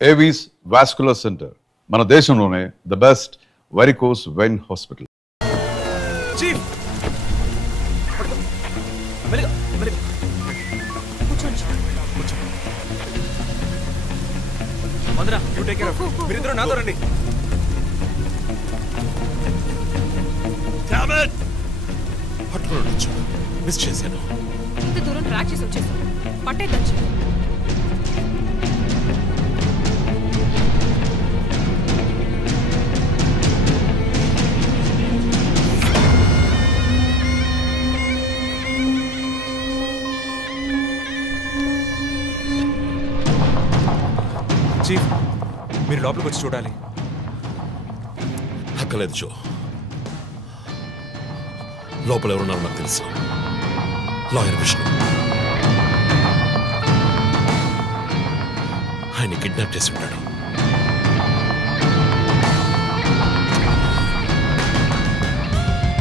Avis vascular centre, మన దేశంలోనే the best varicose vein hospital. Miss చేశాను. ఇంత దూరం ట్రాక్ చేసి వచ్చేసాం. పట్టేదచ్చు. చీఫ్, మీరు లోపలికి వచ్చి చూడాలి. అక్కలేదు జో. లోపల ఎవరున్నారో నాకు తెలుసు. లాయర్ విష్ణు. ఆయన కిడ్నాప్ చేసి ఉంటాడు.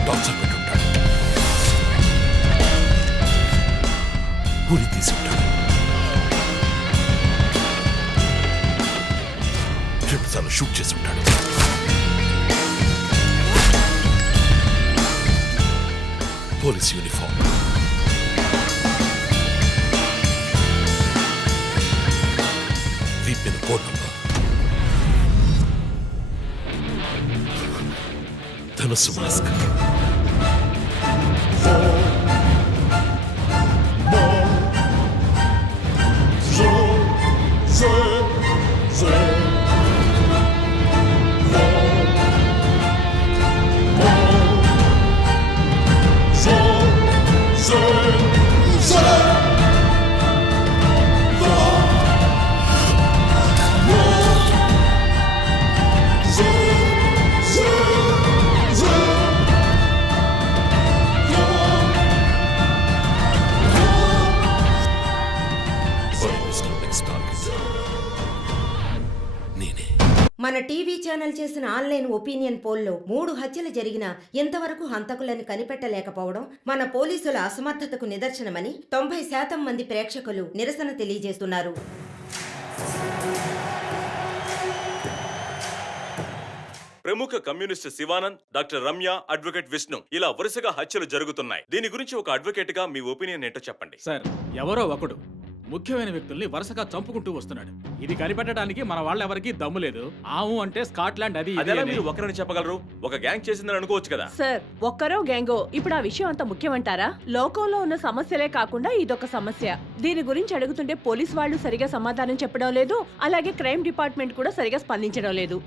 టార్చర్ పెట్టి ఉంటాడు. ఊరి తీసి ఉంటాడు. రెండుసార్లు షూట్ చేసి ఉంటాడు. పోలీస్ యూనిఫామ్, వీపిన కోడ్ నంబర్, ధనుస్సు మాస్క్. మన టీవీ ఛానల్ చేసిన ఆన్లైన్ ఒపీనియన్ పోల్లో 3 హత్యలు జరిగినా ఇంతవరకు హంతకులను కనిపెట్టలేకపోవడం మన పోలీసుల అసమర్థతకు నిదర్శనమని 90% మంది ప్రేక్షకులు నిరసన తెలియజేస్తున్నారు. ప్రముఖ communist Shivanand, doctor Ramya, advocate Vishnu ఇలా వరుసగా హత్యలు జరుగుతున్నాయి. దీని గురించి ఒక అడ్వకేట్ గా మీ ఒపీనియన్ ఏంటో చెప్పండి. సార్, ఎవరో ఒకడు ముఖ్యమైన వ్యక్తుల్ని వరుసగా చంపుకుంటూ వస్తున్నాడు. ఇది కనిపెట్టడానికి మన వాళ్ళెవరికి దమ్ము లేదు. ఆవు అంటే స్కాట్లాండ్ అది అదేలా మీరు ఒకరిని చెప్పగలరు? ఒక గ్యాంగ్ చేసిందని అనుకోవచ్చు కదా. సార్, ఒక్కరో గ్యాంగో ఇప్పుడు ఆ విషయం అంత ముఖ్యమంటారా? లోకంలో ఉన్న సమస్యలే కాకుండా ఇదొక సమస్య. దీని గురించి అడుగుతుంటే పోలీస్ వాళ్ళు సరిగా సమాధానం చెప్పడం లేదు. అలాగే క్రైమ్ డిపార్ట్మెంట్ కూడా సరిగా స్పందించడం లేదు.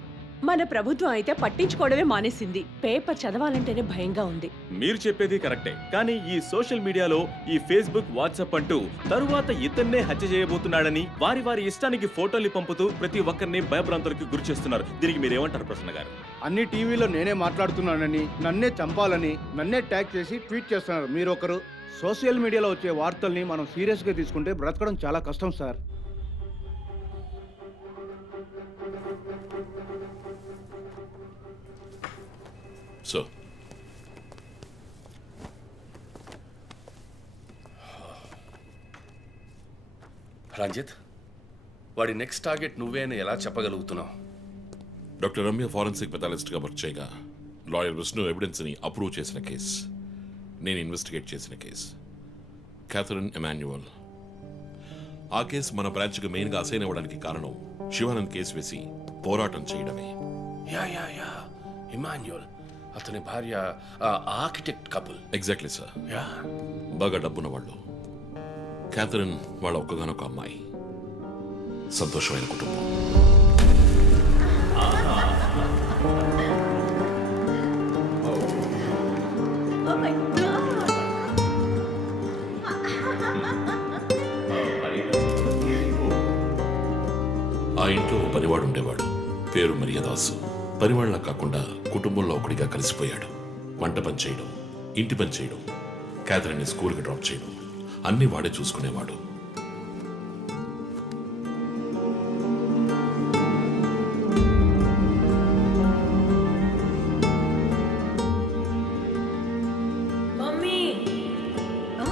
మన ప్రభుత్వం అయితే పట్టించుకోవడమే మానేసింది. పేపర్ చదవాలంటేనే భయంగా ఉంది. మీరు చెప్పేది కరెక్టే, కానీ ఈ సోషల్ మీడియాలో ఈ ఫేస్బుక్, వాట్సాప్ అంటూ తరువాత ఇతన్నే హత్య చేయబోతున్నాడని వారి వారి ఇష్టానికి ఫోటోలు పంపుతూ ప్రతి ఒక్కరిని భయభ్రాంతులకు గురి చేస్తున్నారు. దీనికి మీరేమంటారు ప్రసన్న గారు? అన్ని టీవీలో నేనే మాట్లాడుతున్నానని, నన్నే చంపాలని, నన్నే ట్యాగ్ చేసి ట్వీట్ చేస్తున్నారు మీరొకరు. సోషల్ మీడియాలో వచ్చే వార్తల్ని మనం సీరియస్గా తీసుకుంటే బ్రతకడం చాలా కష్టం సార్. సో రంజిత్, వాడి నెక్స్ట్ టార్గెట్ నువ్వే అని ఎలా చెప్పగలుగుతున్నావు? డాక్టర్ రమ్య ఫారెన్సిక్ పెథాలజిస్ట్గా వర్క్ చేయగా లాయర్ విష్ణు ఎవిడెన్స్ని అప్రూవ్ చేసిన కేస్, నేను ఇన్వెస్టిగేట్ చేసిన కేస్. Catherine Emmanuel. ఆ కేసు మన బ్రాంచ్కి మెయిన్గా అసైన్ అవ్వడానికి కారణం శివానంద్ కేసు వేసి పోరాటం చేయడమే. యా ఇమాన్యువల్, అతని భార్య ఆర్కిటెక్ట్ కపుల్. Exactly sir. బాగా డబ్బున్న వాళ్ళు. క్యాథరిన్ వాళ్ళ ఒక్కగానొక అమ్మాయి. సంతోషమైన కుటుంబం. ఆ ఇంట్లో పనివాడు ఉండేవాడు, పేరు మరియదాసు. పనివాళ్ళ కాకుండా కుటుంబంలో ఒకటిగా కలిసిపోయాడు. వంట పని చేయడం, ఇంటి పని చేయడం, క్యాథరిన్ని స్కూల్కి డ్రాప్ చేయడం అన్నీ వాడే చూసుకునేవాడు. Mummy,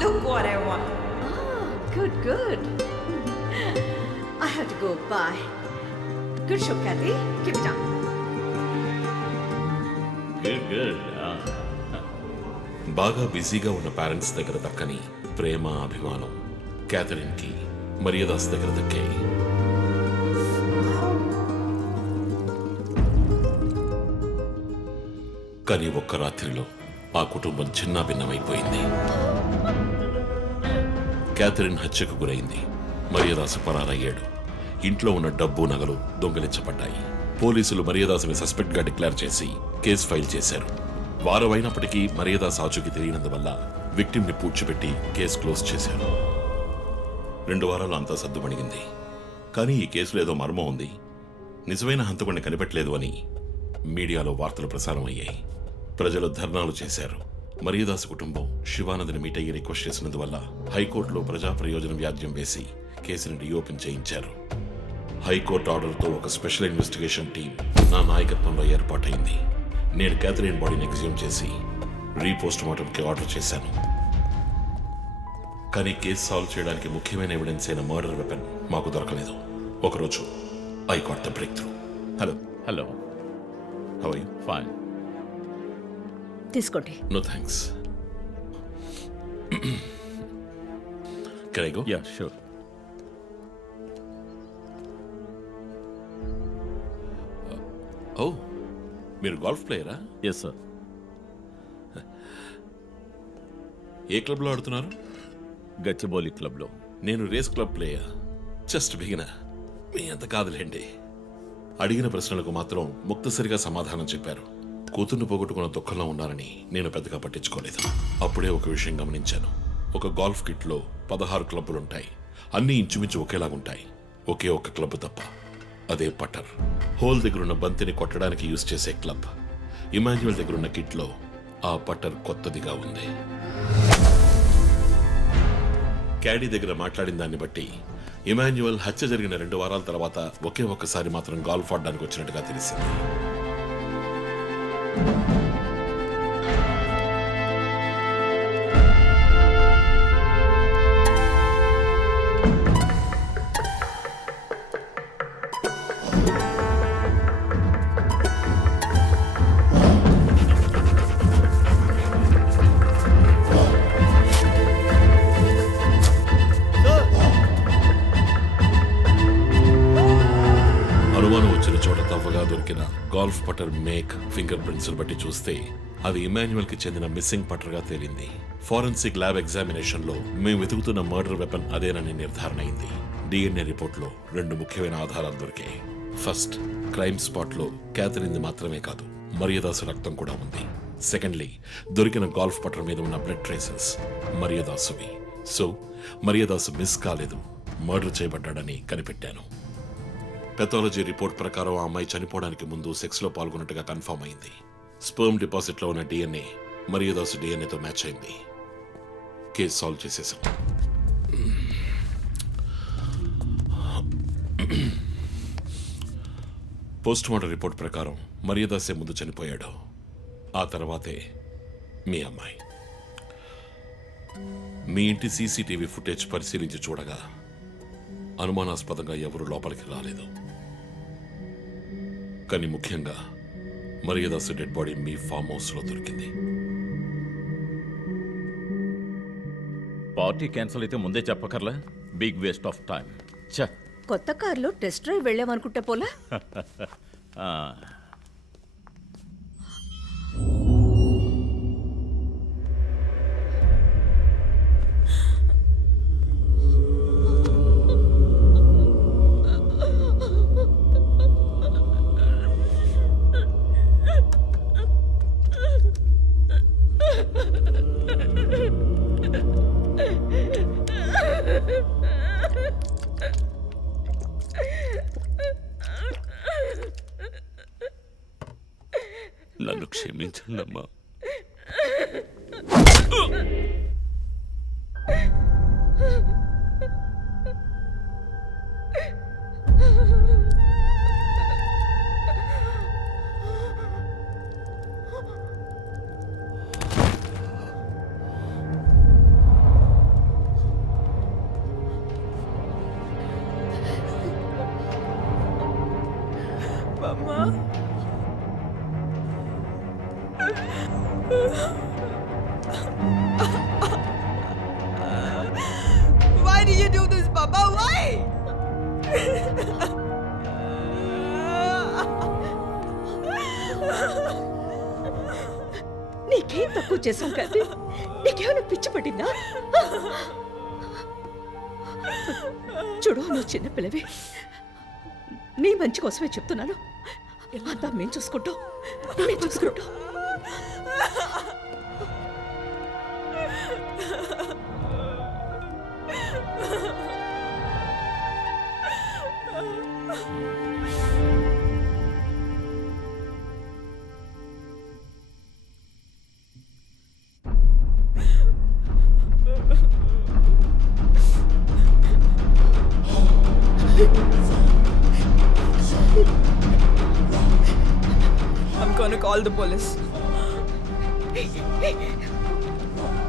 look what I want. Oh, good. I have to go. Bye. Good show Cathy keep it up. బాగా బిజీగా ఉన్న పేరెంట్స్ దగ్గర దక్కని ప్రేమ అభిమానం క్యాథరిన్కి మరియదాస్ దగ్గర దక్కాయి. కానీ ఒక్క రాత్రిలో ఆ కుటుంబం చిన్నాభిన్నమైపోయింది. క్యాథరిన్ హత్యకు గురైంది. మరియదాసు పరారయ్యాడు. ఇంట్లో ఉన్న డబ్బు నగలు దొంగిలించబడ్డాయి. పోలీసులు మరియదాసుని సస్పెక్ట్గా డిక్లేర్ చేసి కేసు ఫైల్ చేశారు. వారం అయినప్పటికీ మరియదాస్ ఆచూకీ తెలియనందువల్ల విక్టిమ్ని పూడ్చిపెట్టి కేసు క్లోజ్ చేశారు. 2 వారాలు అంతా సర్దుమణిగింది. కానీ ఈ కేసులో ఏదో మర్మం ఉంది, నిజమైన హంతకుడిని కనిపెట్టలేదు అని మీడియాలో వార్తలు ప్రసారం అయ్యాయి. ప్రజలు ధర్నాలు చేశారు. మరియదాస్ కుటుంబం శివానందని మీట్ అయ్యి రిక్వెస్ట్ చేసినందువల్ల హైకోర్టులో ప్రజా ప్రయోజన వ్యాజ్యం వేసి కేసుని రీఓపెన్ చేయించారు. హైకోర్టు ఆర్డర్తో ఒక స్పెషల్ ఇన్వెస్టిగేషన్ టీం నా నాయకత్వంలో ఏర్పాటైంది. నేను క్యాథరిన్ బాడీని ఎగ్జ్యూమ్ చేసి రీపోస్ట్ మార్టంకి ఆర్డర్ చేశాను. కానీ కేసు సాల్వ్ చేయడానికి ముఖ్యమైన ఎవిడెన్స్ అయిన మర్డర్ వెపన్ మాకు దొరకలేదు. ఒకరోజు I got the breakthrough. Hello, how are you? Fine. తీసుకోండి. No thanks. Can I go? Yeah sure. Oh, మీరు గోల్ఫ్ ప్లేయరా? Yes sir. ఏ క్లబ్లో ఆడుతున్నారు? గచ్చిబౌలి క్లబ్లో. నేను race club player, just beginner. మీ అంత కాదులేండి. అడిగిన ప్రశ్నలకు మాత్రం ముక్తసరిగా సమాధానం చెప్పారు. కూతుర్ని పోగొట్టుకున్న దుఃఖంలో ఉన్నారని నేను పెద్దగా పట్టించుకోలేదు. అప్పుడే ఒక విషయం గమనించాను. ఒక గోల్ఫ్ కిట్లో 16 క్లబ్బులుంటాయి. అన్నీ ఇంచుమించు ఒకేలాగుంటాయి. ఒకే ఒక్క క్లబ్ తప్ప, అదే పట్టర్. హోల్ దగ్గరున్న బంతిని కొట్టడానికి యూజ్ చేసే క్లబ్. ఇమాన్యువల్ దగ్గరున్న కిట్లో ఆ పట్టర్ కొత్తదిగా ఉంది. క్యాడీ దగ్గర మాట్లాడిన దాన్ని బట్టి ఇమాన్యువల్ హత్య జరిగిన 2 వారాల తర్వాత ఒకే ఒక్కసారి మాత్రం గాల్ఫ్ ఆడడానికి వచ్చినట్టుగా తెలిసింది. అనుమానం వచ్చిన చోట తవ్వగా దొరికిన గాల్ఫ్ పటర్ మేక్ ఫింగర్ ప్రింట్స్ బట్టి చూస్తే అవి ఇమాన్యువల్ కి చెందిన మిస్సింగ్ పటర్ గా తేలింది. ఫోరెన్సిక్ ల్యాబ్ ఎగ్జామినేషన్ లో మేము వెతుకుతున్న మర్డర్ వెపన్ అదేనని నిర్ధారణ అయింది. డిఎన్ఏ రిపోర్ట్ లో 2 ముఖ్యమైన ఆధారాలు దొరికాయి. ఫస్ట్, క్రైమ్ స్పాట్ లో క్యాథరిన్ మాత్రమే కాదు, మరియదాసు రక్తం కూడా ఉంది. సెకండ్లీ, దొరికిన గాల్ఫ్ పటర్ మీద ఉన్న బ్లడ్ ట్రేసెస్ మరియదాసువి. సో మరియదాసు మిస్ కాలేదు, మర్డర్ చేయబడ్డాడని కనిపెట్టాను. పెథాలజీ రిపోర్ట్ ప్రకారం ఆ అమ్మాయి చనిపోవడానికి ముందు సెక్స్లో పాల్గొన్నట్టుగా కన్ఫర్మ్ అయింది. స్పర్మ్ డిపాజిట్లో ఉన్న డిఎన్ఏ మరియదాసు డిఎన్ఏతో మ్యాచ్ అయింది. కేసు సాల్వ్ చేసేసాం. పోస్ట్ మార్టం రిపోర్ట్ ప్రకారం మరియదాసే ముందు చనిపోయాడు. ఆ తర్వాతే మీ అమ్మాయి. మీ ఇంటి సీసీటీవీ ఫుటేజ్ పరిశీలించి చూడగా అనుమానాస్పదంగా ఎవరూ లోపలికి రాలేదు. కానీ ముఖ్యంగా మరియదాసు డెడ్ బాడీ మీ ఫామ్ హౌస్లో దొరికింది. పార్టీ క్యాన్సిల్ అయితే ముందే చెప్పకర్లా? Big waste of time. కొత్త కార్లో టెస్ట్ డ్రైవ్ వెళ్ళామనుకుంటే పోలా. నన్ను క్షమించండమ్మా. చెప్పమ్మా. Why did you do this, Papa? Why? నీకేం తక్కువ చేశాం కదా? నీకేమైనా పిచ్చి పట్టిందా? చూడు, నువ్వు చిన్న పిల్లవి. నీ మంచి కోసమే చెప్తున్నాను. అంతా మేము చూసుకుంటాం. I'm gonna call the police.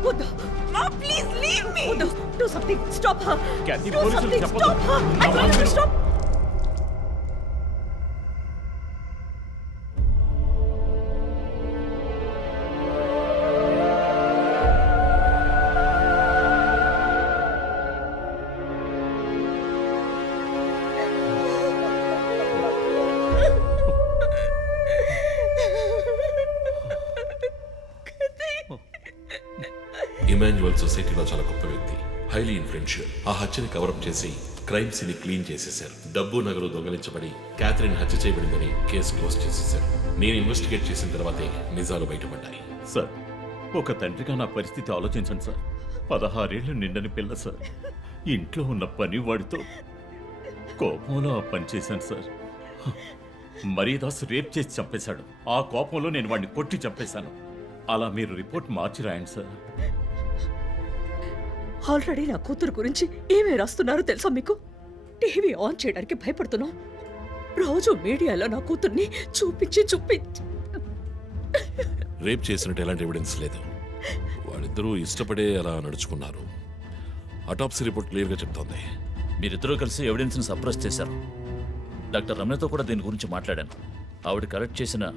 వద్దు. No, please leave me. వద్దు. Do something. Stop her. Kathy, Do పోలీసులు something. చెప్పొద్దు. Stop her. I told you to stop. Emmanuel సొసైటీలో చాలా గొప్ప వ్యక్తి, హైలీ ఇన్ఫ్లుయెన్షియల్. ఆ హత్యని కవరప్ చేసి క్రైమ్ సీన్ క్లీన్ చేసేశారు. డబ్బు నగలు దొంగలించబడి క్యాథరిన్ హత్య చేయబడిందని కేసు క్లోజ్ చేసేశారు. నేను ఇన్వెస్టిగేట్ చేసిన తర్వాతే నిజాలు బయటపడ్డాయి. సార్, ఒక తండ్రిగా నా పరిస్థితి ఆలోచించండి సార్. 16 ఏళ్ళు నిండని పిల్ల సార్. ఇంట్లో ఉన్న పని వాడితో కోపంలో ఆ పని చేశాను సార్. మరీదాస్ రేప్ చేసి చంపేశాడు. ఆ కోపంలో నేను వాడిని కొట్టి చంపేశాను. అలా మీరు రిపోర్ట్ మార్చి రాయండి సార్. ఆల్రెడీ నా కూతురు గురించి ఏమేమి రాస్తున్నారో తెలుసా మీకు? టీవీ ఆన్ చేయడానికి భయపడుతున్నాం. రోజు మీడియాలో నా కూతుర్ని చూపించి రేప్ చేసినట్టు ఎలాంటి ఎవిడెన్స్ లేదు. వాళ్ళిద్దరూ ఇష్టపడే అలా నడుచుకున్నారు. అటాప్సీ రిపోర్ట్ క్లియర్గా చెప్తోంది. మీరిద్దరూ కలిసి ఎవిడెన్స్ని సప్రెస్ చేశారు. డాక్టర్ రమ్యతో కూడా దీని గురించి మాట్లాడాను. ఆవిడ కలెక్ట్ చేసిన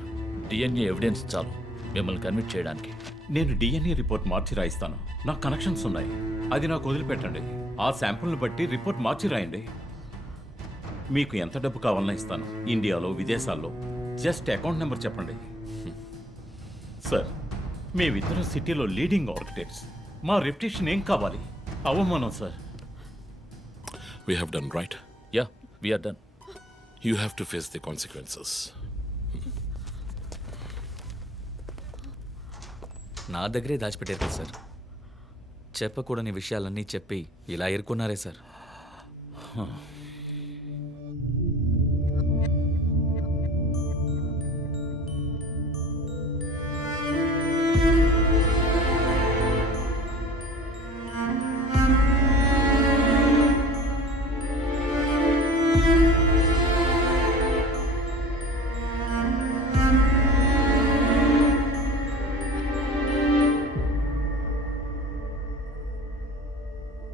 డిఎన్ఏ ఎవిడెన్స్ చాలు మిమ్మల్ని కన్విట్ చేయడానికి. నేను డిఎన్ఏ రిపోర్ట్ మార్చి రాయిస్తాను. నాకు కనెక్షన్స్ ఉన్నాయి. అది నాకు వదిలిపెట్టండి. ఆ శాంపుల్ని బట్టి రిపోర్ట్ మార్చి రాయండి. మీకు ఎంత డబ్బు కావాలన్నా ఇస్తాను. ఇండియాలో, విదేశాల్లో. జస్ట్ అకౌంట్ నెంబర్ చెప్పండి. సార్, మేమిద్దరం సిటీలో లీడింగ్ ఆర్కిటెక్ట్స్. మా రెప్యుటేషన్ ఏం కావాలి? అవమానం sir. We have done right. Yeah, we're done. You have to face the consequences. నా దగ్గరే దాచిపెట్టారు కదా సార్. చెప్పకూడని విషయాలన్నీ చెప్పి ఇలా ఇరుక్కున్నారే సార్.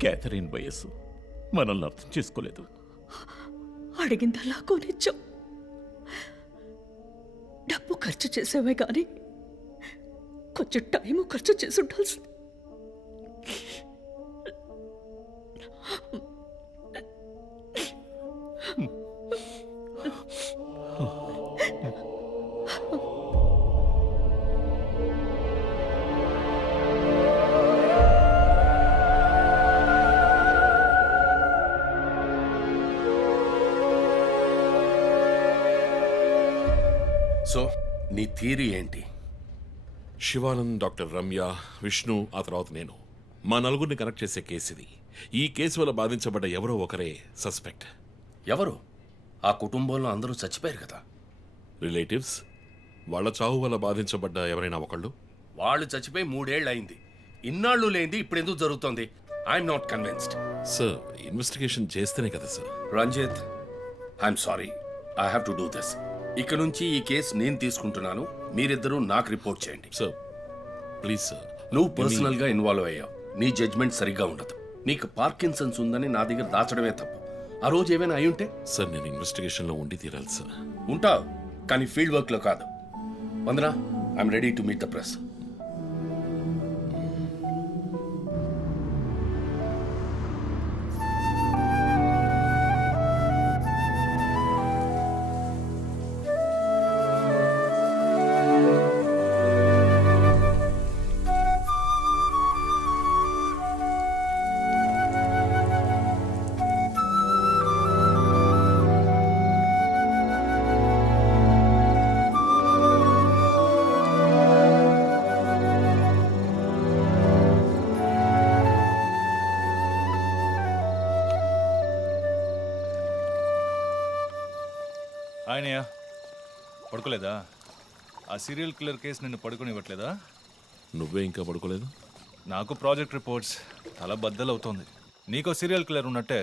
క్యాథరిన్ వయస్సు మనల్ని అర్థం చేసుకోలేదు. అడిగిందల్లా కొనిచ్చాం. డబ్బు ఖర్చు చేసామే కానీ కొంచెం టైము ఖర్చు చేసి ఉండాల్సింది. సో నీ థియరీ ఏంటి? శివానంద్, డాక్టర్ రమ్య, విష్ణు, ఆ తర్వాత నేను, మా నలుగురిని కనెక్ట్ చేసే కేసు ఇది. ఈ కేసు వల్ల బాధించబడ్డ ఎవరో ఒకరే సస్పెక్ట్. ఎవరు? ఆ కుటుంబంలో అందరూ చచ్చిపోయారు కదా. రిలేటివ్స్. వాళ్ళ చావు వల్ల బాధించబడ్డ ఎవరైనా ఒకళ్ళు. వాళ్ళు చచ్చిపోయి 3 ఏళ్ళు అయింది. ఇన్నాళ్ళు లేనిది ఇప్పుడు ఎందుకు జరుగుతోంది? I'm not convinced. Sir, investigation చేస్తేనే కదా sir. Ranjit, I'm sorry, I have to do this. ఇక నుంచి ఈ కేసు నేను తీసుకుంటున్నాను. మీరిద్దరూ నాకు రిపోర్ట్ చేయండి. Sir please sir. నువ్వు పర్సనల్ గా ఇన్వాల్వ్ అయ్యావు. నీ జడ్జ్మెంట్ సరిగ్గా ఉండదు. నీకు పార్కిన్సన్స్ ఉందని నా దగ్గర దాచడమే తప్పు. ఆ రోజు ఏమైనా అయి ఉంటే? సార్ నేను ఇన్వెస్టిగేషన్లో ఉండి తీరాలి సార్. ఉంటావు, కానీ ఫీల్డ్ వర్క్లో కాదు. Vandana, I'm ready to meet the press. ఆయనయ్య పడుకోలేదా? ఆ సీరియల్ కిల్లర్ కేసు నిన్ను పడుకోనివ్వట్లేదా? నువ్వే ఇంకా పడుకోలేదు? నాకు ప్రాజెక్ట్ రిపోర్ట్స్ తల బద్దలవుతోంది. నీకో సీరియల్ కిల్లర్ ఉన్నట్టే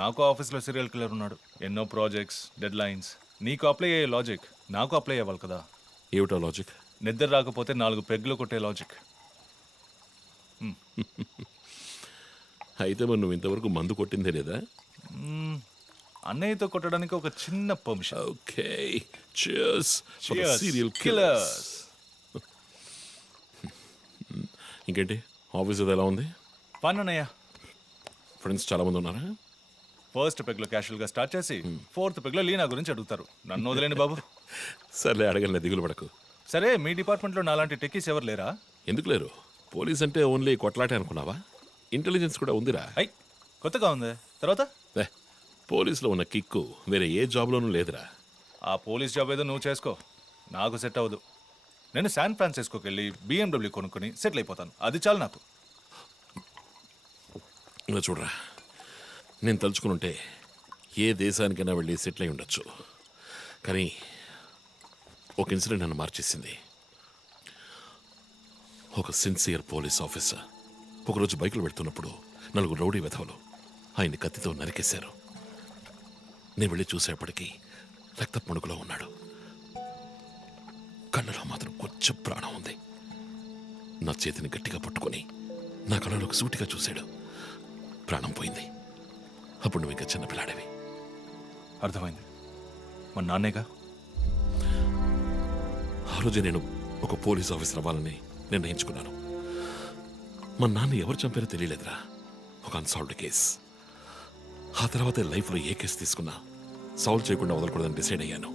నాకు ఆఫీస్లో సీరియల్ కిల్లర్ ఉన్నాడు. ఎన్నో ప్రాజెక్ట్స్, డెడ్ లైన్స్. నీకు అప్లై అయ్యే లాజిక్ నాకు అప్లై అవ్వాలి కదా. ఏమిటా లాజిక్? నిద్ర రాకపోతే 4 పెగ్గులు కొట్టే లాజిక్. అయితే మరి నువ్వు ఇంతవరకు మందు కొట్టిందే లేదా? అన్నయ్యతో కొట్టడానికి ఒక చిన్న permission. Okay, cheers for the Cheers, serial killers. killers. ఇంకేంటి ఆఫీస్ అది ఎలా ఉంది? ఫన్ అన్నయ్య. ఫ్రెండ్స్ చాలా మంది ఉన్నారా? ఫస్ట్ పెగ్లో క్యాషువల్గా స్టార్ట్ చేసి 4th పెగ్లో లీనా గురించి అడుగుతారు. నన్ను వదిలేండి బాబు. సర్లే, అడగలే, దిగులు పడకు. సరే, మీ డిపార్ట్మెంట్లో నాలాంటి టెక్కీస్ ఎవరు లేరా? ఎందుకు లేరు? పోలీస్ అంటే ఓన్లీ కొట్లాటే అనుకున్నావా? ఇంటెలిజెన్స్ కూడా ఉందిరా. అయ్, కొత్తగా ఉంది. తర్వాత పోలీసులో ఉన్న కిక్కు వేరే ఏ జాబ్లోనూ లేదురా. ఆ పోలీస్ జాబ్ ఏదో నువ్వు చేసుకో, నాకు సెట్ అవ్వదు. నేను శాన్ ఫ్రాన్సిస్కోకి వెళ్ళి BMW కొనుక్కొని సెటిల్ అయిపోతాను. అది చాలు నాకు. ఇంకా చూడరా, నేను తలుచుకుని ఉంటే ఏ దేశానికైనా వెళ్ళి సెటిల్ అయి ఉండొచ్చు. కానీ ఒక ఇన్సిడెంట్ నన్ను మార్చేసింది. ఒక సిన్సియర్ పోలీస్ ఆఫీసర్ ఒకరోజు బైకులు పెడుతున్నప్పుడు 4 రౌడీ వెధవలు ఆయన్ని కత్తితో నరికేశారు. నేను వెళ్ళి చూసేపటికి రక్తపు మణుకులో ఉన్నాడు. కళ్ళలో మాత్రం కొంచెం ప్రాణం ఉంది. నా చేతిని గట్టిగా పట్టుకొని నా కళ్ళలోకి సూటిగా చూశాడు. ప్రాణం పోయింది. అప్పుడు నువ్వు ఇంకా చిన్నపిల్లాడేవి. అర్థమైంది. మా నాన్నేగా. ఆ రోజే నేను ఒక పోలీస్ ఆఫీసర్ అవ్వాలని నిర్ణయించుకున్నాను. మా నాన్న ఎవరు చంపారో తెలియలేదురా. ఒక అన్సాల్వ్డ్ కేస్. ఆ తర్వాత లైఫ్లో ఏ కేసు తీసుకున్నా సాల్వ్ చేయకుండా వదలకూడదని డిసైడ్ అయ్యాను.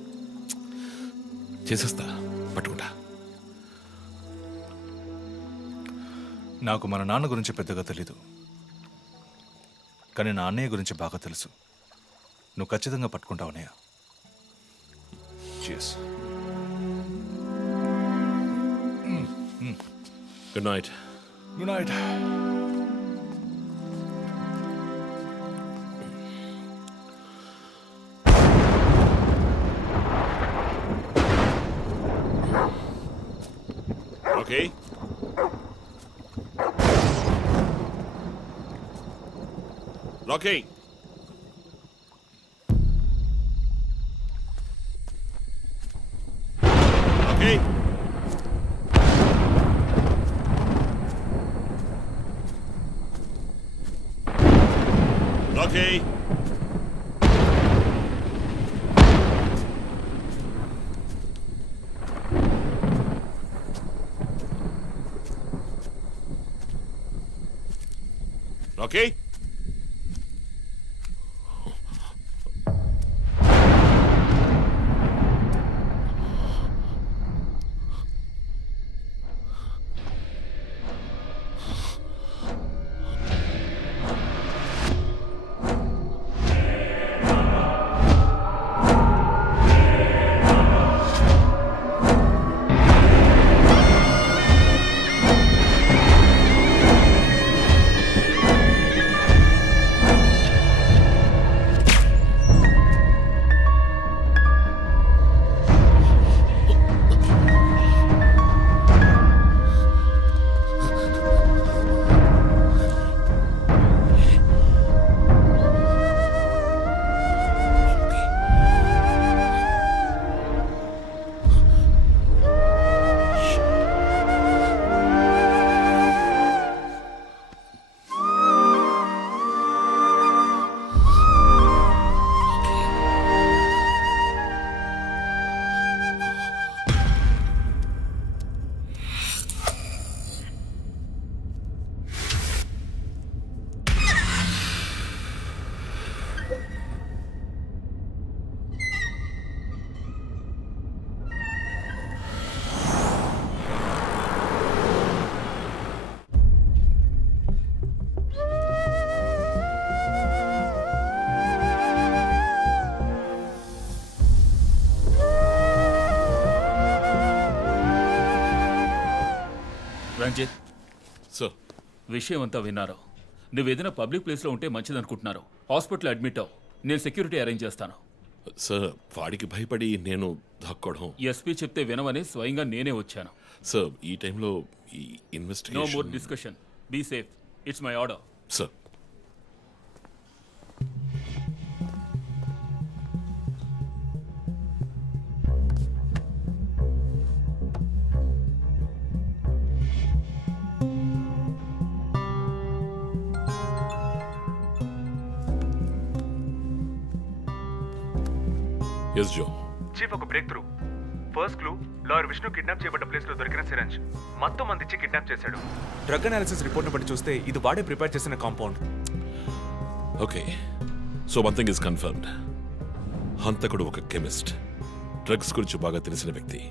చేసేస్తా, పట్టుకుంటా. నాకు మన నాన్న గురించి పెద్దగా తెలీదు, కానీ నా అన్నయ్య గురించి బాగా తెలుసు. నువ్వు ఖచ్చితంగా పట్టుకుంటావు అన్నయ్య. Cheers. Good night. Good night. Okay, Rocky. Rocky, Rocky. Rocky, Ranjit, sir విషయం అంతా విన్నారు. నువ్వు ఏదైనా పబ్లిక్ ప్లేస్లో ఉంటే మంచిదనుకుంటున్నారు. హాస్పిటల్ అడ్మిట్ అవ్వు. నేను సెక్యూరిటీ అరేంజ్ చేస్తాను. సార్ వాడికి భయపడి నేను దాక్కోవడం. ఎస్పీ చెప్తే వినవని స్వయంగా నేనే వచ్చాను. సార్ ఈ టైంలో ఈ no more investigation. Discussion. Be safe. It's my order. Sir yes Joe. Chief, ఒక breakthrough. First clue, lawyer Vishnu kidnap చేయబడ్డ ప్లేస్ లో దొరికిన సిరంజ్ మొత్తం మంది ఇచ్చి కిడ్నాప్ చేశాడు. డ్రగ్ అనాలిసిస్ రిపోర్ట్ బట్టి చూస్తే ఇది వాడే ప్రిపేర్ చేసిన compound. Okay, so one thing is confirmed. హంతకుడు ఒక కెమిస్ట్, డ్రగ్స్ గురించి బాగా తెలిసిన వ్యక్తి.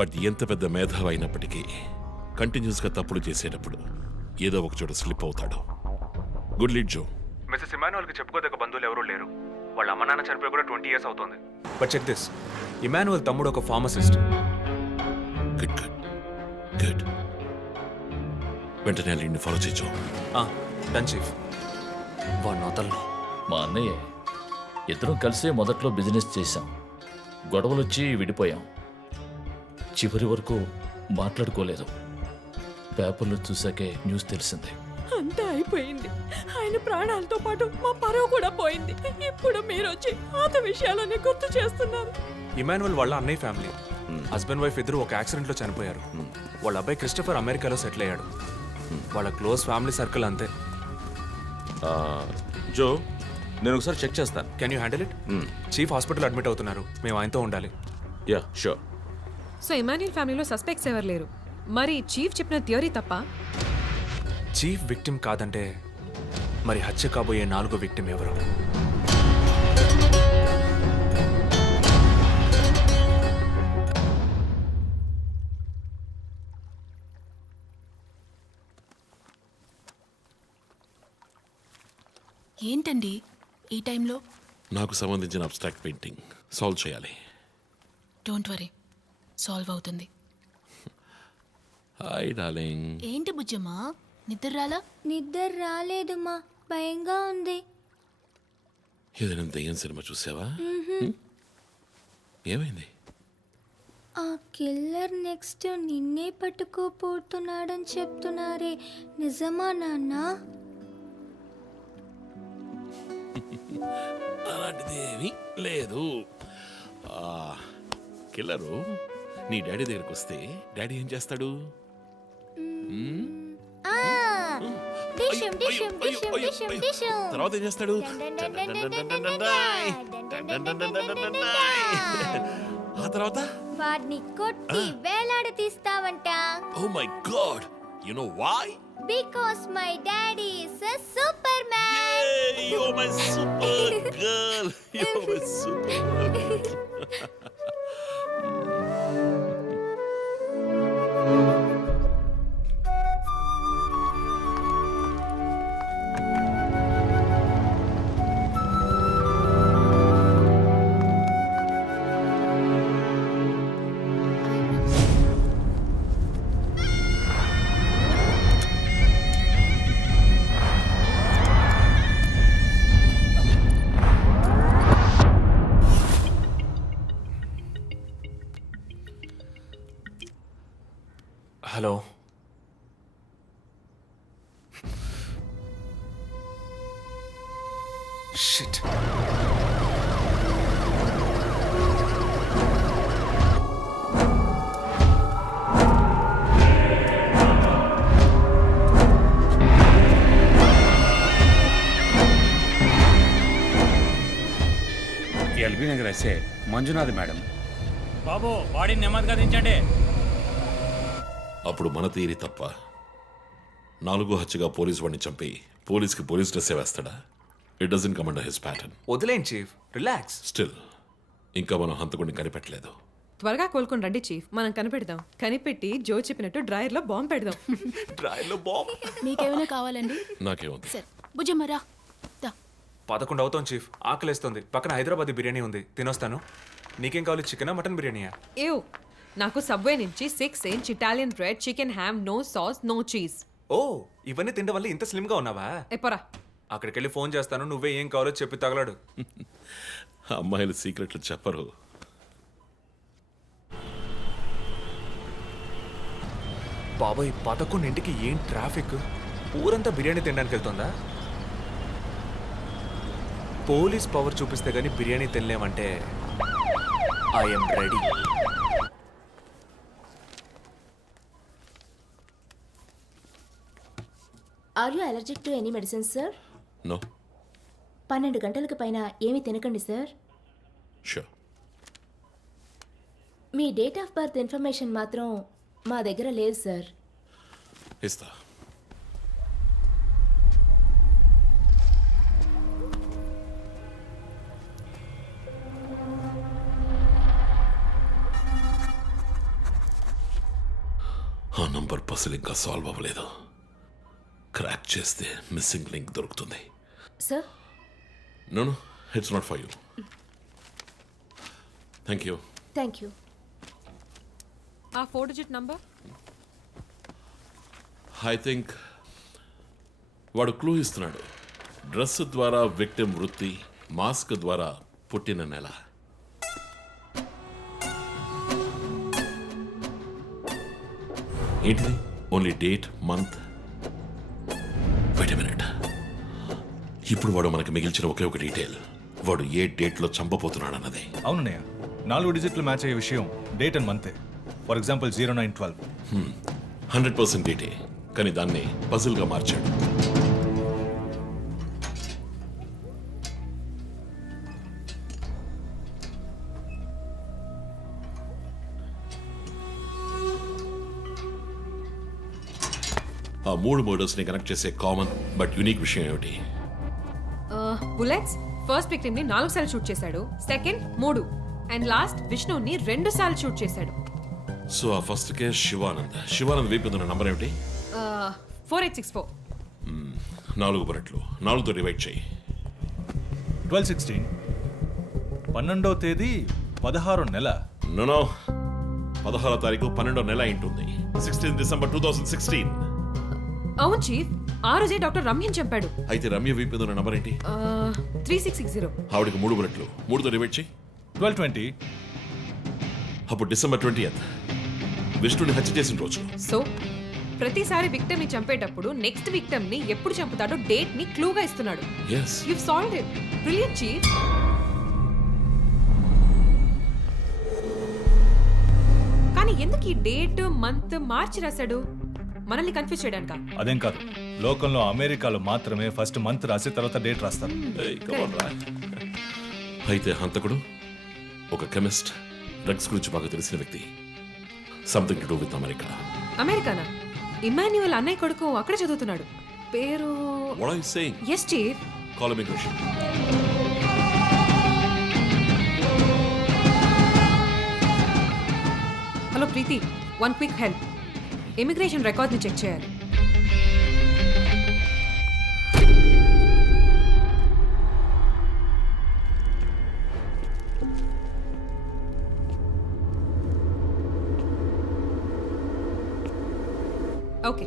బట్ ఎంత పెద్ద మేధావి అయినప్పటికీ కంటిన్యూస్గా తప్పులు చేసేటప్పుడు ఏదో ఒక చోట స్లిప్ అవుతాడు. గుడ్ లీడ్ జో. మిస్సెస్ ఇమానువల్కి చెప్పుకోదగ్గ బంధువులు ఎవరూ లేరు. వాళ్ళ అమ్మ నాన్న చనిపోయి కూడా 20 years అవుతుంది. బట్ చెక్ దిస్, ఇమానువల్ తమ్ముడు ఒక ఫార్మసిస్ట్. Good good good. వెంటనే లీడ్ని ఫాలో చేయొచ్చు. Done chief. వదలను. మా అన్నయ్య ఇద్దరం కలిసే మొదట్లో బిజినెస్ చేశాం. గొడవలు వచ్చి విడిపోయాం. చివరి వరకు మాట్లాడుకోలేదు. పేపర్లో చూసాకే న్యూస్ తెలిసింది. అంతా అయిపోయింది. ఆయన ప్రాణాలతో పాటు మా పరువు కూడా పోయింది. ఇప్పుడు మీరు వచ్చి పాత విషయాలని గుర్తు చేస్తున్నారు. ఇమానువల్ వాళ్ళ అన్నయ్య ఫ్యామిలీ, హస్బెండ్ వైఫ్ ఇద్దరు ఒక యాక్సిడెంట్ లో చనిపోయారు. వాళ్ళ అబ్బాయి క్రిస్టఫర్ అమెరికాలో సెటిల్ అయ్యాడు. వాళ్ళ క్లోజ్ ఫ్యామిలీ సర్కిల్ అంతే. జో, నేను ఒకసారి చెక్ చేస్తాను. Can you handle it? Chief hospital admit అవుతున్నారు. మేము ఆయనతో ఉండాలి. Yeah sure. సో ఇమాన్యుల్ ఫ్యామిలీలో సస్పెక్ట్స్ ఎవరు లేరు. మరి చీఫ్ చెప్పిన థియరీ తప్ప? చీఫ్ విక్టిమ్ కాదంటే మరి హత్య కాబోయే 4వ విక్టిమ్ ఎవరు? ఏంటండి ఈ టైంలో? నాకు సంబంధించిన అబ్స్ట్రాక్ట్ పెయింటింగ్ సాల్వ్ చేయాలి. డోంట్ వరీ, సాల్వ్ అవుతుంది. Hi darling. ఏంటి బుజ్జమ్మా, నిద్ర రాలా? నిద్ర రాలేదు మా, భయంగా ఉంది. ఏదైనా దెయ్యం సినిమా చూసావా? ఏమైంది? ఆ కిల్లర్ నెక్స్ట్ నిన్నే పట్టుకోపోతున్నాడని చెప్తున్నారే, నిజమా నాన్న? అలాంటిదేమీ లేదు. కిల్లరు నీ డాడీ దగ్గరికి వస్తే డాడీ ఏం చేస్తాడు? తర్వాత ఏం చేస్తాడు? ఆ తర్వాత వాడిని కొట్టి వేలాడ తీస్తావంట. Oh my god, you know why? Because my daddy is a super man. You're my super girl. You're my super girl. Hello, shit. LB Nagar SA Manjunath madam. బాబు, బాడీని నెమ్మదిగా దించండి. అప్పుడు మన తీరి తప్ప 4 హత్యగా పోలీస్ వాడిని చంపి పోలీస్కి పోలీస్ డ్రెస్సే వేస్తాడా? It doesn't come under his pattern. వదిలేండి చీఫ్, రిలాక్స్. స్టిల్ ఇంకా మనం హంతకుడిని కనిపెట్టలేదు. త్వరగా కోలుకొని రండి చీఫ్, మనం కనిపెడదాం. కనిపెట్టి జో చెప్పినట్టు డ్రాయర్లో బాంబు పెడదాం. డ్రాయర్లో బాంబ్? మీకేమైనా కావాలండి? నాకేముంది? సరే బుజ్జమ్మరా. 11 అవుతాం చీఫ్, ఆకలేస్తుంది. పక్కన హైదరాబాద్ బిర్యానీ ఉంది, తినొస్తాను. నీకేం కావాలి, చికెనా మటన్ బిర్యానీయా? ఏవ్, నాకు సబ్వే నుంచి 6 inch Italian bread, chicken ham, no sauce, no cheese. ఓ ఇవన్నీ తినడం వల్ల ఇంత స్లిమ్గా ఉన్నావా? ఎప్పరా అక్కడికి వెళ్ళి ఫోన్ చేస్తాను, నువ్వే ఏం కావాలో చెప్పి తగలడు. అమ్మాయిలు సీక్రెట్లు చెప్పరు. బాబాయ్ 11ంటికి ఏం ట్రాఫిక్! ఊరంతా బిర్యానీ తినడానికి వెళ్తుందా? పోలీస్ పవర్ చూపిస్తే గానీ బిర్యానీ తినలేమంటే I'm ready. Are you allergic to any medicine sir? No. 12 గంటలకు పైన ఏమీ తినకండి సార్. షూర్. మీ డేట్ ఆఫ్ బర్త్ ఇన్ఫర్మేషన్ మాత్రం మా దగ్గర లేదు సార్. ఇస్తా. ఆ నంబర్ పసిల్ ఇంకా సాల్వ్ అవ్వలేదు. క్రాక్ చేస్తే మిస్సింగ్ లింక్ దొరుకుతుంది. Sir no no, it's not for you. Thank you. Thank you. ఆ 4 డిజిట్ నంబర్. ఐ థింక్ వాడు క్లూ ఇస్తున్నాడు. డ్రెస్ ద్వారా విక్టిమ్ వృత్తి, మాస్క్ ద్వారా పుట్టిన నెల. ఏంటిది? Only date, month. Wait a minute. ఇప్పుడు వాడు మనకి మిగిల్చిన ఒకే ఒక డీటెయిల్, వాడు ఏ డేట్లో చంపబోతున్నాడు అన్నది. అవునన్నయ్య, 4 డిజిట్లు మ్యాచ్ అయ్యే విషయం డేట్ అండ్ మంతే. For example 0912. 100% డేటే, కానీ దాన్ని పజిల్గా మార్చాడు. ఆ 3 మర్డర్స్ ని కనెక్ట్ చేసే కామన్ బట్ యూనిక్ విషయం ఏమిటి? బుల్లెట్స్. ఫస్ట్ విక్టిమ్ ని 4 సార్లు షూట్ చేశాడు, సెకండ్ 3, అండ్ లాస్ట్ విష్ణుని 2 సార్లు షూట్ చేశాడు. సో ఆ ఫస్ట్ కేస్ శివానంద్ వైపు ఉన్న నంబర్ ఏమిటి? 4864. 4 బుల్లెట్లు, 4తో డివైడ్ చేయి. 12/16. 12వ తేదీ 16వ నెల. నో 16వ తారీఖు 12వ నెల ఉంటుంది. 16 డిసెంబర్ 2016. అవును చీఫ్, ఆ రోజే డాక్టర్ రమ్యని చంపాడు. అయితే రమ్య వైపు ఉన్న నంబర్ ఏంటి? 3660. ఆవిడకి 3 బుల్లెట్లు, 3తో డివైడ్ చేయి. 12/20. అప్పుడు డిసెంబర్ 20th విష్ణుని హత్య చేసిన రోజు. సో ప్రతిసారి విక్టిమ్ ని చంపేటప్పుడు నెక్స్ట్ విక్టిమ్ ని ఎప్పుడు చంపుతాడో డేట్ ని క్లూగా ఇస్తున్నాడు. Yes, you solved it. Brilliant chief. కానీ ఎందుకు ఈ డేట్, మంత్ మార్చి రాశాడు? మనల్ని కన్ఫ్యూజ్ చేయడానికా? అదేం కాదు, లోకంలో అమెరికాలో మాత్రమే ఫస్ట్ మంత్ రాసి తర్వాత డేట్ రాస్తారు. అయితే హంతకుడు ఒక కెమిస్ట్, డ్రగ్స్ గురించి బాగా తెలిసిన వ్యక్తి. Something to do with America. అమెరికానా? ఇమాన్యుయల్ అన్నయ్య కొడుకు అక్కడ చదువుతున్నాడు. పేరు What are you saying? Yes chief. Call immigration. Hello Preethi, 1 quick help. Immigration రికార్డ్ని చెక్ చేయాలి. Okay,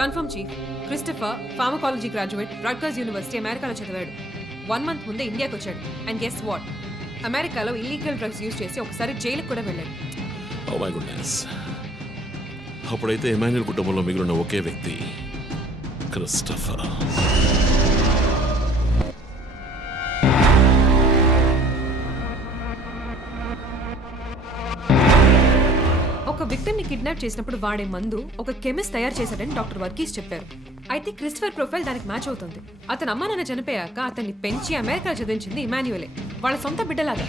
confirm chief. Christopher pharmacology graduate, Rutgers university, అమెరికాలో చదివాడు. 1 month ముందే ఇండియాకి వచ్చాడు. And guess what? అమెరికాలో ఇల్లీగల్ డ్రగ్స్ యూజ్ చేసి ఒకసారి జైలుకి కూడా వెళ్ళాడు. Oh my goodness. అప్పుడైతే ఎమాన్యుయల్ కుటుంబంలో మిగిలిన ఒకే వ్యక్తి క్రిస్టఫర్. ఒక విక్టిమ్ ని కిడ్నాప్ చేసినప్పుడు వాడే మందు ఒక కెమిస్ట్ తయారు చేశాడని డాక్టర్ వర్గీస్ చెప్పారు. అయితే క్రిస్టఫర్ ప్రొఫైల్ దానికి మ్యాచ్ అవుతుంది. అతను అమ్మ నాన్న చనిపోయాక అతన్ని పెంచి అమెరికా చదివించింది ఇమాన్యుయలే, వాళ్ళ సొంత బిడ్డలాగా.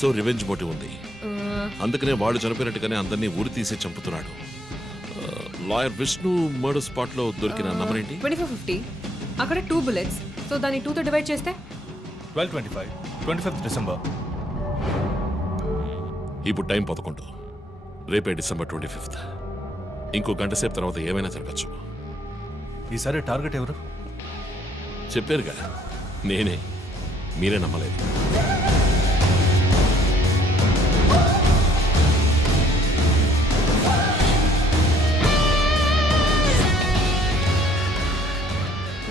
సో రివెంజ్ మోటివ్ ఉంది, అందుకనే వాడు చనిపోయినట్టుగానే అందరినీ ఊరి తీసి చంపుతున్నాడు. లాయర్ విష్ణు మర్డర్ స్పాట్ లో దొరికిన నంబర్ ఏంటి? 2450. అక్కడ 2 bullets. సో దాన్ని 2తో డివైడ్ చేస్తే 12/25. 25th December. ఇప్పుడు టైం 11. రేపే డిసెంబర్ 25th. ఇంకో గంట సేపు తర్వాత ఏమైనా జరగచ్చు. ఈసారి టార్గెట్ ఎవరు? చెప్పారుగా, నేనే. మీరే నమ్మలేదు.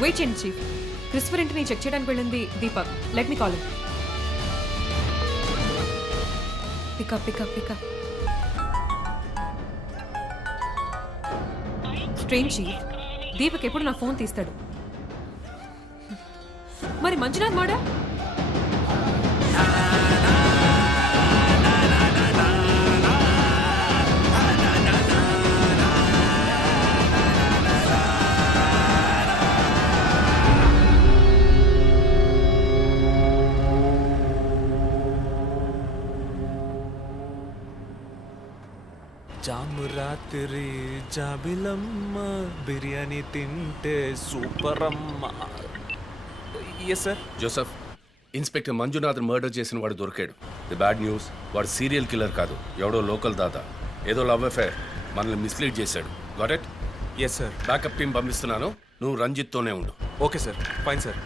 వెయిట్ చేయండి చీఫ్. క్రిస్టఫర్ ఇంటిని చెక్ చేయడానికి వెళ్ళింది Deepak. Let me call him. Pick up pick up pick up. Strange chief, Deepak ఎప్పుడు నా ఫోన్ తీస్తాడు. మరి మంజునాథ్ మాడా? జాము రాత్రి జాబిలమ్మ బిర్యానీ తింటే సూపర్ అమ్మ. Yes sir. Joseph, inspector Manjunath murder చేసిన వాడు దొరికాడు. ది బ్యాడ్ న్యూస్, వాడు సీరియల్ కిల్లర్ కాదు, ఎవడో లోకల్ దాదా. ఏదో లవ్ అఫైర్, మనల్ని మిస్లీడ్ చేశాడు. Got it? Yes sir. Backup team పంపిస్తున్నాను, నువ్వు రంజిత్తోనే ఉండు. Okay sir, fine sir.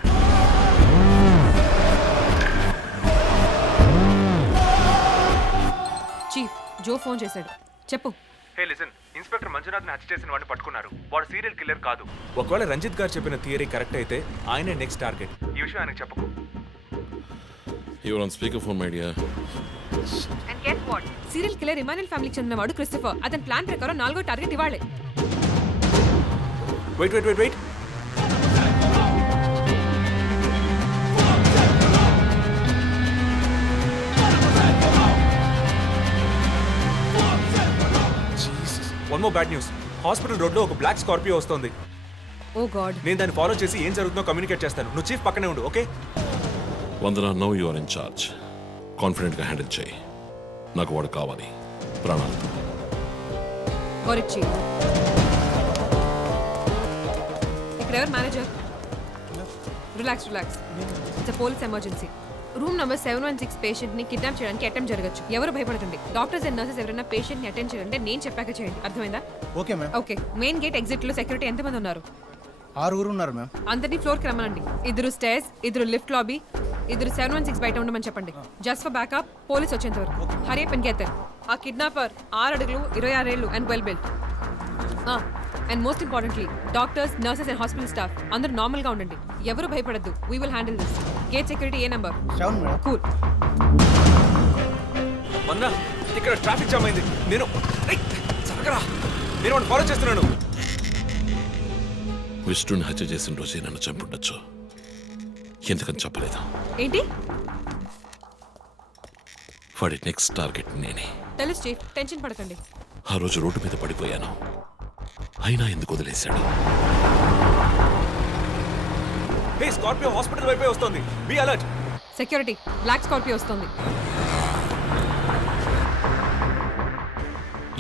Chief, Joe phone చేశాడు. చెప్పు. హే లిసన్, ఇన్స్పెక్టర్ మంజునాథ్ని హత్య చేసిన వాడిని పట్టుకున్నారు. వాడు సీరియల్ కిల్లర్ కాదు. ఒకవేళ రంజిత్ గారు చెప్పిన థియరీ కరెక్ట్ అయితే ఆయనే నెక్స్ట్ టార్గెట్. ఈ విషయం ఆయనకు చెప్పకు. You're on speaker phone my dear. And get what? Serial killer Emmanuel ఫ్యామిలీకి చెందినవాడు క్రిస్టఫర్. అతని ప్లాన్ ప్రకారం 4వ టార్గెట్ ఇవాళే. Wait wait wait wait. One more bad news. Hospital road లో ఒక బ్లాక్ స్కార్పియో వస్తుంది. Oh God. నేను దాన్ని ఫాలో చేసి ఏం జరుగుతుందో కమ్యూనికేట్ చేస్తాను. నువ్వు చీఫ్ పక్కనే ఉండు, okay? Vandana, no you are in charge. కాన్ఫిడెంట్గా హ్యాండిల్ చేయి. నాకు వాడు కావాలి, ప్రాణాలు. Got it chief. ఇక్కడ ఎవరు manager? Relax relax. It's police emergency. Room number 716 patient ని కిడ్నాప్ చేయడానికి అటెంప్ట్ జరగచ్చు. ఎవరు భయపడకండి. డాక్టర్స్ అండ్ నర్సెస్ ఎవరైనా పేషెంట్ ని అటెండ్ చేయాలంటే నేను చెప్పాక చేయండి. అర్థమైందా? Okay ma'am. Okay. Main gate exit లో సెక్యూరిటీ ఎంతమంది ఉన్నారు? 6 ఉన్నారు మ్యామ్. అందరినీ ఫ్లోర్ కి రమ్మనండి. 2 స్టేర్స్, 2 లిఫ్ట్ లాబీ, 2 716 బయట ఉండమని చెప్పండి. జస్ట్ ఫర్ బ్యాకప్, పోలీస్ వచ్చేంత వరకు. Hurry up and get there. ఆ కిడ్నాపర్ 6 అడుగులు 26 ఏళ్ళు and well built. And most importantly doctors, nurses and hospital staff అందరూ నార్మల్ గా ఉండండి. ఎవరు భయపడద్దు. We will handle this. Gate security ఏ నెంబర్? 7 మేడం. కూల్. వన్నా, ఇక్కడ ట్రాఫిక్ జామ్ అయింది. నేను వాడిని ఫాలో చేస్తున్నాను. విష్ణుని హత్య చేసిన రోజే నన్ను చంపుండొచ్చు. ఎందుకని చెప్పలేదు? ఏంటి? వాడి నెక్స్ట్ టార్గెట్ నేనే. తెలుసు చీఫ్, టెన్షన్ పడకండి. ఆ రోజు రోడ్డు మీద పడిపోయాను, అయినా ఎందుకు వదిలేశాడు? హే, స్కార్పియో హాస్పిటల్ వైపే వస్తుంది. Be alert. Security, black Scorpio వస్తుంది.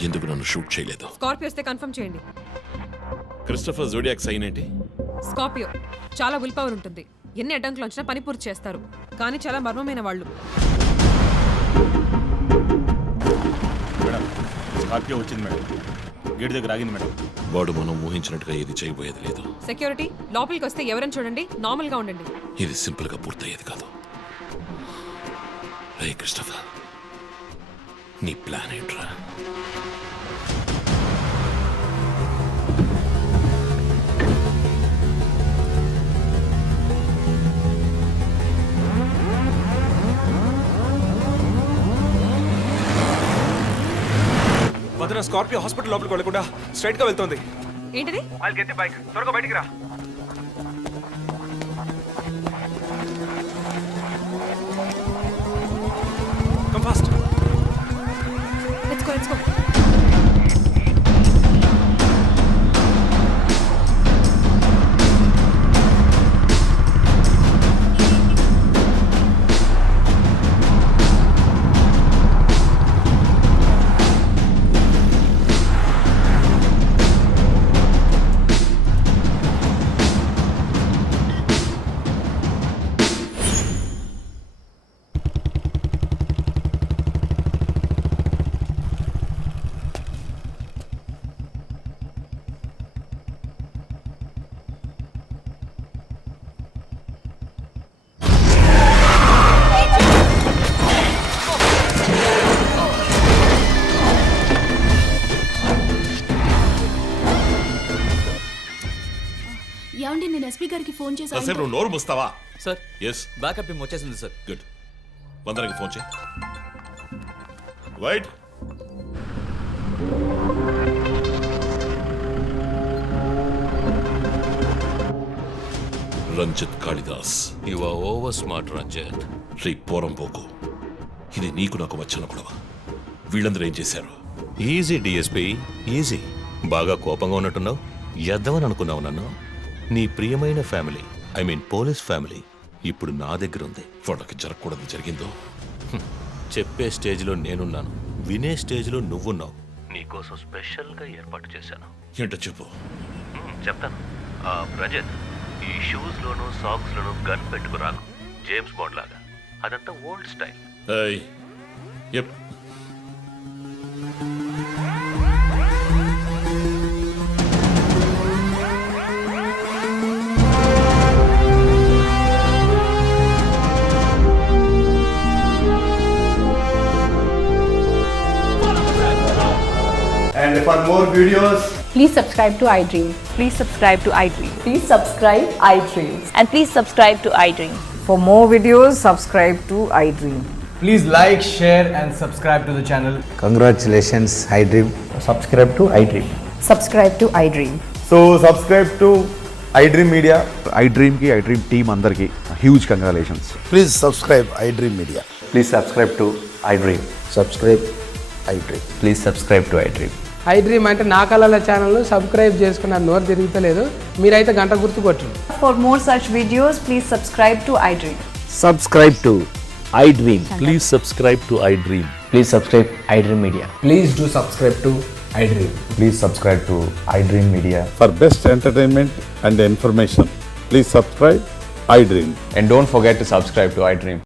ఎందుకు నన్ను షూట్ చేయలేదు? స్కార్పియో వస్తే కన్ఫర్మ్ చేయండి. క్రిస్టఫర్ జోడియాక్ సైన్ ఏంటి? స్కార్పియో చాలా విల్ పవర్ ఉంటుంది. ఎన్ని అడ్డంకులు వచ్చినా పని పూర్తి చేస్తారు. కానీ చాలా మర్మమైన వాళ్ళు. మేడం, స్కార్పియో వచ్చింది మేడం. గేట్ దగ్గర ఆగింది మేడం. వాడు మనం ఊహించినట్టుగా ఏది చేయబోయేది లేదు. సెక్యూరిటీ, లోపలికి వస్తే ఎవరని చూడండి. నార్మల్ గా ఉండండి. ఇది సింపుల్ గా పూర్తయ్యేది కాదు. రే క్రిస్టఫర్, నీ ప్లాన్ ఏంట్రా? వదిన, స్కార్పియో హాస్పిటల్ లోపలికి వెళ్ళకుండా స్ట్రైట్ గా వెళ్తుంది. ఏంటిది? I'll get the bike. త్వరగా బయటికి రా. Come fast. Let's go, let's go. గారికి ఫోన్ చేసి కాసేపు నువ్వు నోరు ముస్తావా? సార్ ఎస్, బ్యాకప్ టీం వచ్చేసింది సార్. గుడ్. వందనకి ఫోన్ చేయి. Wait, Ranjith Kalidas. You are over smart Ranjith. శ్రీ పోరంపోకు, ఇది నీకు నాకు వచ్చిన గొడవ. వీళ్ళందరూ ఏం చేశారు? Easy DSP, easy. బాగా కోపంగా ఉన్నట్టున్నావు. ఎద్దామని అనుకున్నావు నన్ను. నీ ప్రియమైన family, I mean police family, ఇప్పుడు నా దగ్గర ఉంది. వాళ్ళకి జరగకూడదు జరిగిందో. చెప్పే స్టేజ్లో నేనున్నాను, వినే స్టేజ్లో నువ్వున్నావు. నీకోసం స్పెషల్గా ఏర్పాటు చేశాను. ఏంటో చెప్పు. చెప్తాను. రజత్, ఈ షూస్లోను సాక్స్లోను గన్ పెట్టుకురాకు, జేమ్స్ బాండ్ లాగా. అదంతా ఓల్డ్ స్టైల్. ఏయ్, ఎప్. And for more videos, Please subscribe to iDream. Please subscribe to iDream. Please subscribe iDream. And please subscribe to iDream. For more videos, subscribe to iDream. please like, share and subscribe to the channel. Congratulations, iDream. Subscribe to iDream. Subscribe to iDream. So subscribe to iDream Media. iDream ki, iDream team అందరికి huge congratulations. Please subscribe iDream Media. Please subscribe to iDream. Subscribe iDream. Please subscribe to iDream. iDream అంటే నా కళల channel subscribe చేసుకున్న నోరు తిరుగుతలేదు. మీరైతే గంట గుర్తు కొట్టండి. For more such videos, please subscribe to iDream. Subscribe to iDream. Please subscribe to iDream. Please subscribe iDream Media. Please do subscribe to iDream. Please subscribe to iDream Media. For best entertainment and information, please subscribe iDream. And don't forget to subscribe to iDream.